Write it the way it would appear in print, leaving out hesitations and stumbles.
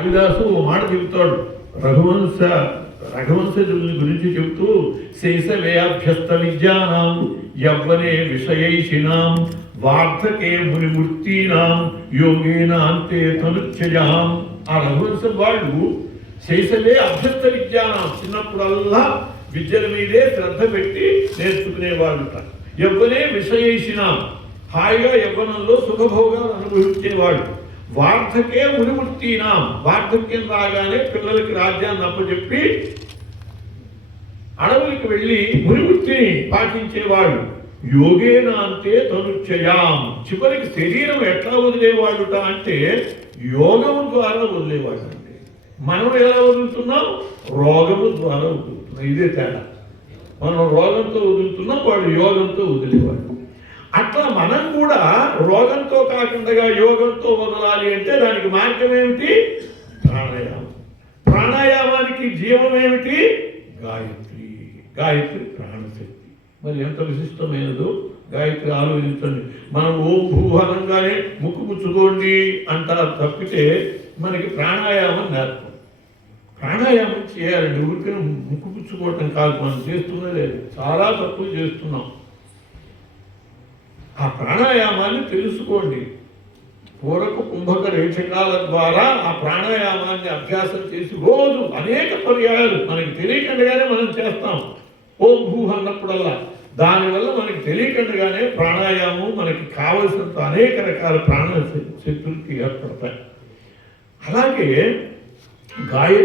కాళిదాసు ఓ మాట చెబుతాడు రఘువంశజుల్ని గురించి చెబుతూ, శైశవే అభ్యస్త విద్యానాం యవ్వనే విషయైషిణాం వార్ధకే మునిమూర్తీనాం యోగేన అంతే తనుచ్చయాం. ఆ రఘువంశం వాళ్ళు శైశవే అభ్యస్త విద్యానాం, చిన్నప్పుడల్లా విద్యల మీదే శ్రద్ధ పెట్టి నేర్చుకునేవాళ్ళుట. యవ్వనే విషయైషిణాం, హాయిగా యవ్వనంలో సుఖభోగాలు అనుభవించేవాళ్ళు. వార్ధకే మునిమూర్తీనాం, వార్ధక్యం రాగానే పిల్లలకి రాజ్యాన్ని అప్పచెప్పి అడవులకు వెళ్ళి మునివృత్తిని పాటించేవాళ్ళు. యోగేనా అంటే తనుచ్చయాం, చివరికి శరీరం ఎట్లా వదిలేవాళ్ళుట అంటే యోగము ద్వారా వదిలేవాళ్ళు. అంటే మనం ఎలా వదులుతున్నాం? రోగము ద్వారా వదులుతున్నాం. ఇదే తేడా. మనం రోగంతో వదులుతున్నాం, వాడు యోగంతో వదిలేవాడు. అట్లా మనం కూడా రోగంతో కాకుండా యోగంతో వదలాలి అంటే దానికి మార్గం ఏమిటి? ప్రాణాయామం. ప్రాణాయామానికి జీవం ఏమిటి? గాయత్రి. గాయత్రి ప్రాణశక్తి. మరి ఎంత విశిష్టమైనదో గాయత్రి ఆలోచించండి. మనం ఓం భూ అనగానే ముక్కు పుచ్చుకోండి అంటారు తప్పితే మనకి ప్రాణాయామం నేర్పం. ప్రాణాయామం చేయాలండి. ఊరికే ముక్కు పుచ్చుకోవటం కాదు మనం చేస్తున్నదే. చాలా తప్పులు చేస్తున్నాం. ఆ ప్రాణాయామాన్ని తెలుసుకోండి. పూరక కుంభక రేచకాల ద్వారా ఆ ప్రాణాయామాన్ని అభ్యాసం చేసి రోజు అనేక పర్యాయాలు మనకి తెలియకుండానే మనం చేస్తాం. ఓం భూ అన్నప్పుడల్లా దానివల్ల మనకి తెలియకుండానే ప్రాణాయామం మనకి కావలసినంత అనేక రకాల ప్రాణ శక్తులకి ఏర్పడతాయి. అలాగే గాయత్రి